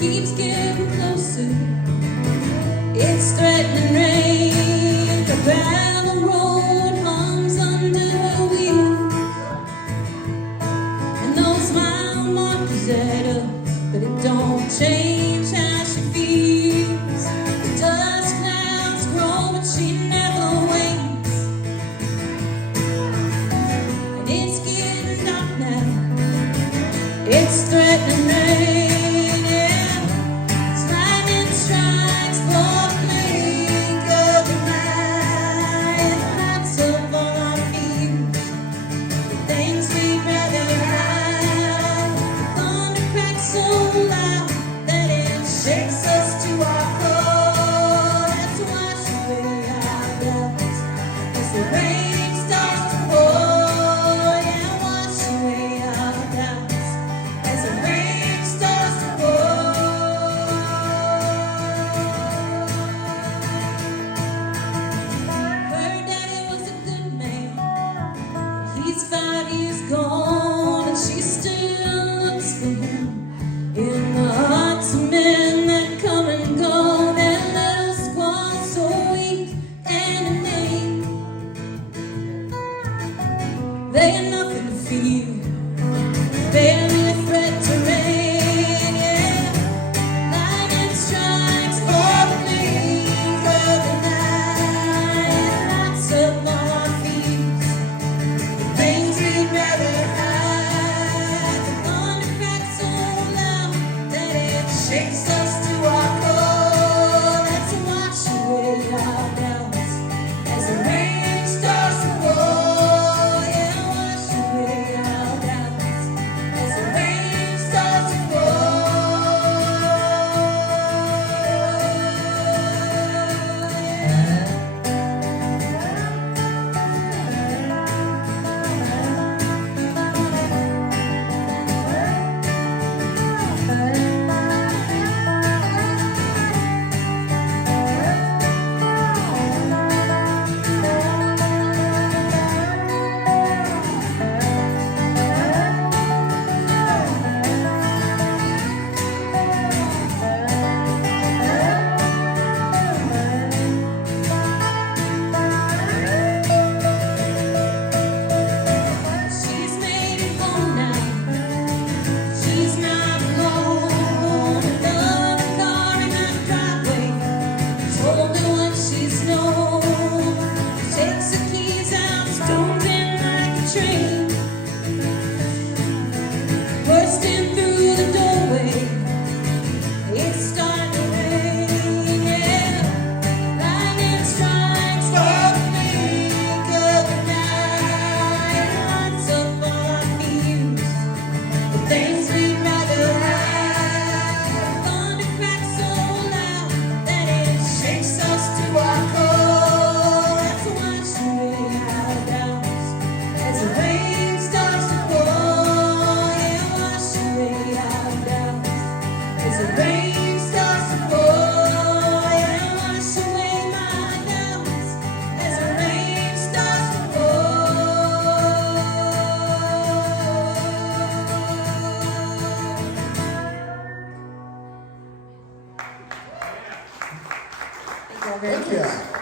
keeps getting closer. It's threatening rain. The gravel road hums under her wheels. And those smile markers add up, but it don't change how she feels. The dust clouds grow, but she never waits. And it's getting dark now. It's threatening rain, yeah. It's lightning strikes for the blink of an eye. It lights up all our fears, the things we'd rather hide. The thunder cracks so loud that it shakes us to our core. Let's wash away our doubts as the rain starts to pour. Yeah, wash away our doubts as the rain starts to pour. Her daddy was a good man. He's 5 years gone, and she still looks for him in the hearts of men that come and go. That little squad so weak and inane. They are nothing to fear. Barely a threat to rain, yeah. Lightning strikes for the blink of the night. Lights up all our fears, the things we'd rather hide. The thunder cracks so loud that it shakes us to our core. Let's wash away our doubts as the rain starts to pour. Yeah, wash away our doubts as the rain starts to pour. She's made it home now. She's not alone. Another car in her driveway told her what she's known. Takes her keys out, storms in like a train, bursting through the doorway. It's starting to rain, yeah. Lightning strikes for the blink of an eye. Lights up all our fears, the things we'd rather hide. The thunder cracks so loud that it shakes us to our core. Let's wash away our doubts as the rain starts to pour. Yeah, wash away our doubts as the rain starts to pour. Yeah, wash away my doubts as the rain starts to pour. Thank you.